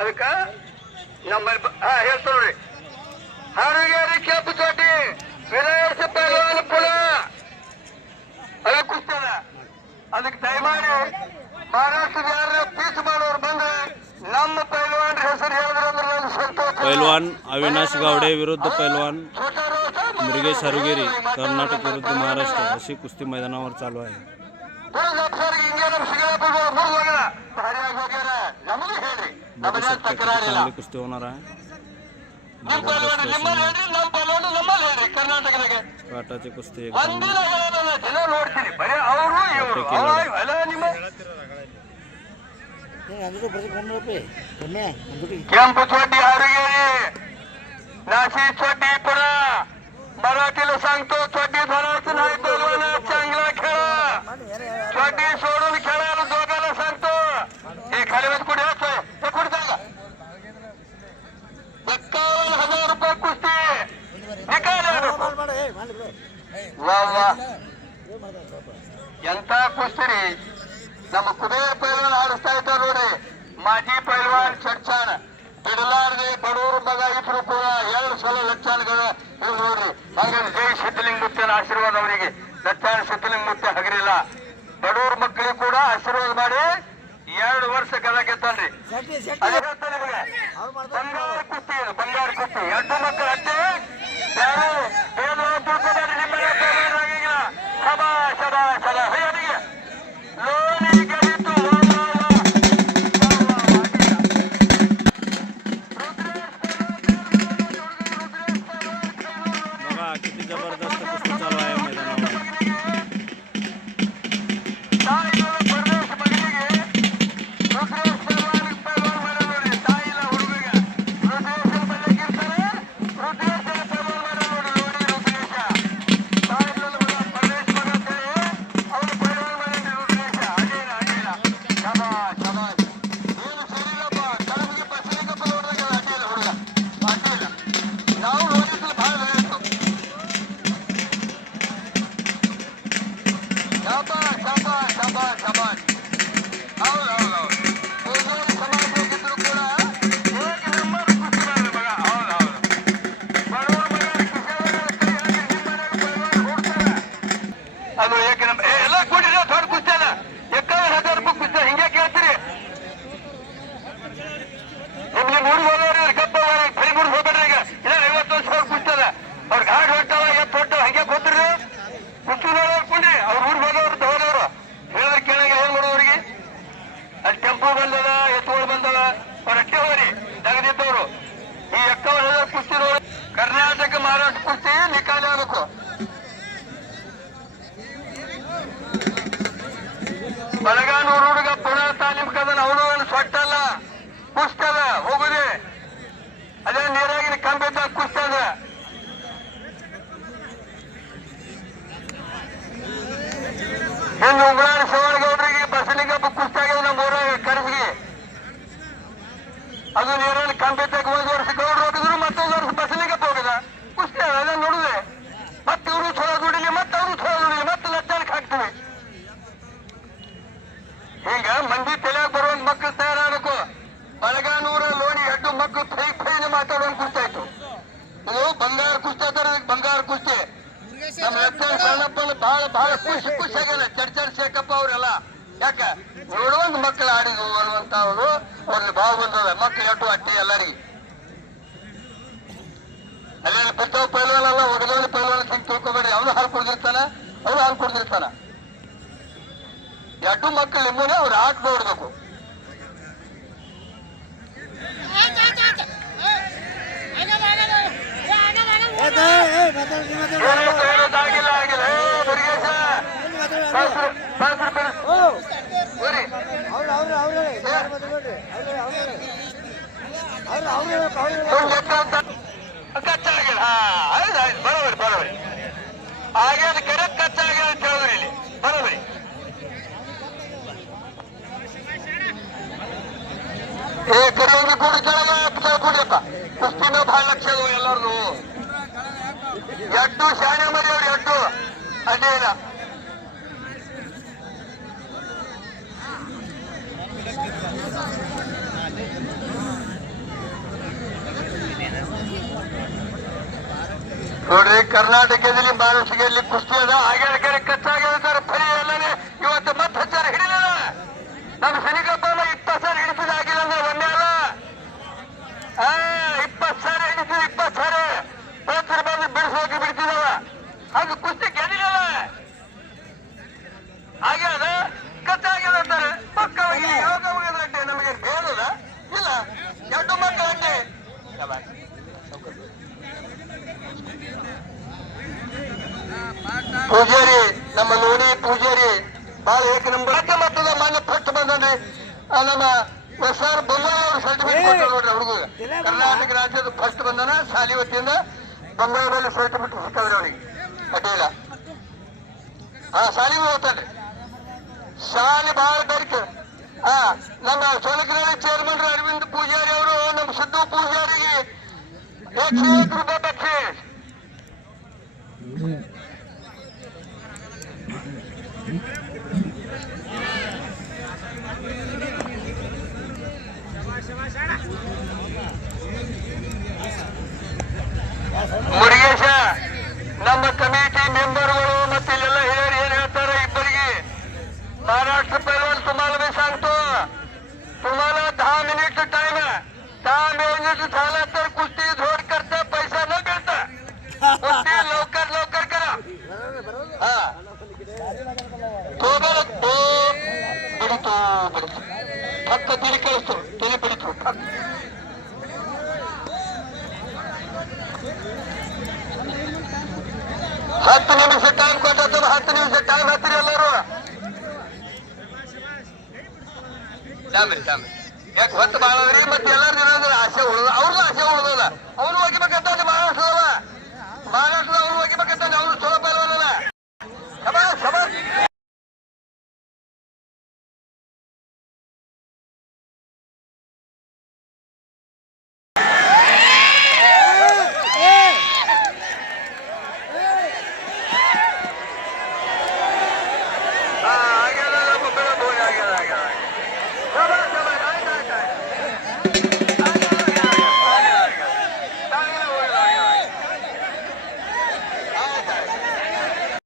ಅದಕ್ಕ ನಮ್ಮಲ್ಲಿ ಹೇಳ್ತಾರ ನೋಡ್ರಿ, ಹಾಡುಗೇರಿ ಕೆಂಪು ಚೋಟಿ ವಿನಾಯಕ ಪೈಲ್ವಾನ್ ಪುಲ ಅದ ಕುಸ್ತದ. ಅದಕ್ಕೆ ದಯಮಾಡಿ ಮಹಾರಾಷ್ಟ್ರದ ಯಾರ ಪೀಸ್ ಮಾಡೋರು ಬಂದ್ರೆ ನಮ್ಮ ಪೈಲ್ವಾನ್ ಹೆಸರು ಹೇಳಿದ್ರೆ ನಂಗೆ ಸಂತೋಷ. पैलवान अविनाश गावडे विरुद्ध पैलवान मुरुगेश हरुगेरी कर्नाटक विरुद्ध महाराष्ट्र अशी कुस्ती मैदानावर चालू आहे. चांगली कुस्ती होणार आहे. काटाची कुस्ती ಕೆಂಪು ಚೋಟಿ ಹಾರುಗೇರಿ, नाशिक चोटी पुरा. मराठीला सांगतो चोटी धरायचं नाही, पैलवान चांगला खेळा. चोटी सोडून खेळायला दोघांना सांगतो. हे खाली कुठे असतोय ते कुठे सांगा. 51,000 रुपये कुस्ती निकाल. वा वा ಎಂತ ಕುಸ್ತಿ ರೀ. ನಮ್ಮ ಕುಬೇರ್ ಪೈಲ್ವಾನ್ ಆಡಿಸ್ತಾ ಇದ್ದಾರೆ ನೋಡ್ರಿ. ಮಾಜಿ ಪೈಲ್ವಾನ್ ಚಡ್ಚಾನ್ ಬಿಡಲಾರ್ದೆ ಬಡವರು ಮಗ ಇಬ್ರು ಕೂಡ 2 ಸಲ ಲಕ್ಷಾನ್ಗಳು ಇವ್ ನೋಡ್ರಿ. ಹಾಗಾಗಿ ಜೈ ಸಿದ್ಧಲಿಂಗ ಮುತ್ತನ ಆಶೀರ್ವಾದ ಅವರಿಗೆ. ಲಕ್ಷಾನ್ ಸಿದ್ಧಲಿಂಗ ಮುತ್ತ ಹಗರಿಲ್ಲ. ಬಡವ್ರ ಮಕ್ಕಳಿಗೆ ಕೂಡ ಆಶೀರ್ವಾದ ಮಾಡಿ 2 ವರ್ಷ ಗದ ಗೆದ್ದಾನ್ರಿ. ನಿಮಗೆ ಬಂಗಾರ ಕುಸ್ತಿ ಇದು, ಬಂಗಾರ ಕುಸ್ತಿ. 2 ಮಕ್ಕಳು ಅಷ್ಟೇ, ಯಾರು ಏನು ತಿಳ್ಕೊಬೇಡಿ. ನಿಮ್ಮನೆ ಆಗಿಲ್ಲ. ಶಬಾ ಶಬಾ ಶಬಾ ಹೈಯನಿಗೆ ಲೋನಿ ಗೆಲ್ಲಿತು. किती जबरदस्त कुस्ती चालू आहे मैदानावर. ಅದು ಏಕೆ ಎಲ್ಲ ಕೂಡಿದ್ರೆ ದೊಡ್ಡ ಕುಸ್ತಿ ಅಲ್ಲ. 51,000 ರೂಪಾಯಿ ಕುಸ್ತಿ ಹಿಂಗೆ ಕೇಳ್ತೀರಿ. ನಿಮ್ಗೆ 3 ಹೋಗೋರಿ ಗಪ್ಪ ಬರೀ 3 ಹೋಗ್ಬೇಡ್ರಿ. ಈಗ ಇಲ್ಲ 51,000 ಕುಸ್ತಿ ಅದ. ಅವ್ರ ಗಾಡಿ ಹೊಂಟಾವ ಎತ್ತು ಹೊಂಟಾವ ಹಂಗೆ ಕೂತ್ರಿ. ಕುಸ್ತಿ ನೋಡ್ಕೊಂಡ್ರಿ ಅವ್ರ 3 ಹೋಗೋರು ಹೋಗೋರು ಹೇಳಿದ್ರೆ ಕೇಳಂಗ ಏನ್ ಮಾಡೋರಿಗೆ. ಅಲ್ಲಿ ಟೆಂಪೋ ಬಂದದ, ಎತ್ತುಗಳು ಬಂದವ, ಅವ್ರ ಅಟ್ಟೆ ಹೋರಿ ತೆಗೆದಿದ್ದವರು. ಈ 51,000 ಕುಸ್ತಿ ನೋಡಿ ಕರ್ನಾಟಕ ಮಹಾರಾಷ್ಟ್ರ ಕುಸ್ತಿ ನಿಕಾಲಿ ಆಗಬೇಕು. ಬಲಗಾನೂರು ಹುಡುಗ ಪುನಃ ತಾಲೀಮ್ ಕದನ. ಅವನು ಸೊಟ್ಟಲ್ಲ, ಕುಸ್ತದ ಹೋಗುದೆ. ಅದೇ ನೀರಾಗಿನ ಕಂಬಿದ್ದ ಕುಸ್ತದ. ಇನ್ನು ಉಗ್ರಾಣ ಶಿವನಗೌಡರಿಗೆ ಬಸಲಿಂಗಪ್ಪ ಕುಸ್ತಿ ಆಗ್ಯದ ನಮ್ಮ ಊರಾಗ ಕರ್ಸಿಗೆ. ಅದು ನೀರಲ್ಲಿ ಕಂಬಿದ್ದಾಗ 1 ವರ್ಷ ಗೌಡ್ರು ಹೋಗಿದ್ರು, ಮತ್ತೊಂದು ವರ್ಷ ಬಸಲಿಂಗಪ್ಪ ಹೋಗದ ಕುಸ್ತಿ. ಅದ ನೋಡುದೆ. ಮತ್ತೆ ಇವರು ಥೋಳ ದುಡಿಲಿ, ಮತ್ತೆ ಅವರು ಥೋಳ ದುಡಿಲಿ, ಮತ್ತೆ ಲಕ್ಷಾಲಕ್ಕೆ ಹಾಕ್ತೀವಿ. ಹಿಂಗ ಮಂದಿ ತಲೆಯಾಗ ಬರುವಂತ ಮಕ್ಕಳು ತಯಾರಾಗಬೇಕು. ಬಲಗಾನೂರ ಲೋಣಿ 2 ಮಕ್ಕಳು ಫೈನ್ ಮಾತಾಡುವಂತ ಕುಸ್ತಿ ಆಯ್ತು. ಇದು ಬಂಗಾರ ಕುಸ್ತಿ ಅಂತಾರೆ. ಬಂಗಾರ ಕುಸ್ತಿ ನಮ್ಮ ಸಣ್ಣಪ್ಪನ ಬಹಳ ಖುಷಿ ಆಗ್ಯಾನ. ಚಡ್ಚಡ್ ಶೇಖಪ್ಪ ಅವರೆಲ್ಲ ಯಾಕ ನೋಡುವಂತ ಮಕ್ಕಳು ಆಡಿದ್ವು ಅನ್ನುವಂತ ಅವರು ಅವ್ರಿಗೆ ಭಾವ ಬಂದದ. ಮಕ್ಕಳು 2 ಅಟ್ಟಿ ಎಲ್ಲರಿಗೆ. ಅಲ್ಲೆಲ್ಲ ಬಿತ್ತವ ಪೈಲ್ವಾನಲ್ಲ, ಒಡಲೋನಿ ಪೈಲ್ವಾನ ಹಿಂಗೆ ತಿಳ್ಕೊಬೇಡ್ರಿ. ಅವನು ಹಾಲು ಕುಡ್ದಿರ್ತಾನ, ಅವನು ಹಾಲು ಕುಡ್ದಿರ್ತಾನ. 2 ಮಕ್ಕಳು ನಿಮ್ಮನೆ ಅವ್ರು ಆಟ ನೋಡ್ಬೇಕು. ಆಗಿಲ್ಲ ಮುರುಗೇಶ ಕಚ್ಚಾ ಆಗಿಲ್ಲ. ಬರೋಬರಿ ಹಾಗೆ ಅದು ಕರೆಕ್ಟ್ ಕಚ್ಚಾ ಆಗಿಲ್ಲ ಅಂತ ಹೇಳಿದ್ರಿ ಇಲ್ಲಿ. ಬರೋಬರಿ ಕರಿಯಂಗಿ ಕೂಡಿ ಕೆಳಗೆ ಕೇಳ್ಕೊಂಡಿಯಪ್ಪ. ಕುಸ್ತಿನ ಬಹಳ ಲಕ್ಷ ಎಲ್ಲರೂ. 2 ಶಾಣೆ ಮರಿ ಅವ್ರು 2 ಅಡ್ಡಿ ಇಲ್ಲ. ನೋಡ್ರಿ ಕರ್ನಾಟಕದಲ್ಲಿ ಮಹಾರಾಷ್ಟ್ರದಲ್ಲಿ ಕುಸ್ತಿ ಅದ ಆಗ್ಯಾರ ಕರೆ ಕಚ್ಚಾಗ್ಯದ ಸರ್ ಫಲಿ ಎಲ್ಲನೇ ಇವತ್ತು ಮತ್ತೆ ಹಚ್ಚಾರ ಹಿಡಿದ ನಮ್ಮ ಸನಿಕಪ್ಪ 20 ಸಾವಿರ ಹಿಡಿಸಿದ ಆಗಿಲ್ಲ ಅಂದ್ರೆ ಒಂದೇ ಅಲ್ಲ 20 ಸಾವಿರ ಹಿಡಿಸಿದ 20 ಸಾವಿರ ಪೊಲೀಸರು ಬಂದು ಬಿಡಿಸೋಕೆ ಬಿಡ್ತಿದವ ಹಾಗೆ ಕುಸ್ತಿ ಗೆದಿಲ್ಲ ಆಗ್ಯದ ಕಚ್ಚಾಗ್ಯದ ಅಂತಾರೆ ಮಕ್ಕಳಿಗೆ ಯೋಗ ಮುಗಿದ್ರೆ ನಮಗೆ ಬೇಡದ ಇಲ್ಲ 2 ಮಕ್ಕಳು ಅಡ್ಡೆ ಪೂಜಾರಿ ನಮ್ಮ ಲೋಣಿ ಪೂಜಾರಿ ಬಹಳ ಏಕ ನಂಬರ್ ಮಟ್ಟದ ಮಾನ್ಯ ಫಸ್ಟ್ ಬಂದ್ರಿ ನಮ್ಮ ಎಸ್.ಆರ್. ಬೊಮ್ಮಾಯಿ ಅವರು ಸರ್ಟಿಫಿಕೇಟ್ ಕೊಟ್ಟರು ನೋಡ್ರಿ ಹುಡುಗ ಕರ್ನಾಟಕ ರಾಜ್ಯದ ಫಸ್ಟ್ ಬಂದನ ಶಾಲಿ ವತಿಯಿಂದ ಬೊಮ್ಮಾಯಿನಲ್ಲಿ ಸರ್ಟಿಫಿಕೇಟ್ ಸಿಕ್ಕವ್ರಿ ಅವನಿಗೆ ಅಡ್ಡಿಲ್ಲ ಶಾಲಿ ಹೋಗ್ತಾನೆ ಶಾಲಿ ಬಹಳ ಬೇಡಿಕೆ ನಮ್ಮ ಸೋಲಕನಹಳ್ಳಿ ಚೇರ್ಮನ್ ಅರವಿಂದ್ ಪೂಜಾರಿ ಅವರು ನಮ್ಮ ಸಿದ್ದು ಪೂಜಾರಿಗೆ 101 ರೂಪಾಯಿ ಬಕ್ಷೀಸ್ ಮುರುಗೇಶ ನಮ್ಮ ಕಮಿಟಿ ಮೆಂಬರ್ಗಳು ಮತ್ತೆ ಇಲ್ಲೆಲ್ಲ ಹಿರಿಯರು ಏನ್ ಹೇಳ್ತಾರೆ ಇಬ್ಬರಿಗೆ महाराष्ट्र पहलवान तुम्हाला मी सांगतो तुम्हाला 10 मिनिट टाइम आहे 10 मिनिट झाला तर कुस्ती झोड करता पैसा न मिळता कुस्ती लवकर करा तो बिडतो फक्त तिने कळतो तिने बिडतो 10 ನಿಮಿಷ ಟೈಮ್ ಕೊಟ್ಟದ್ದು 10 ನಿಮಿಷ ಟೈಮ್ ಹತ್ತಿರ ಎಲ್ಲರೂ ಯಾಕೆ ಹೊತ್ತು ಬಾಳವ್ರಿ ಮತ್ತೆ ಎಲ್ಲಾರು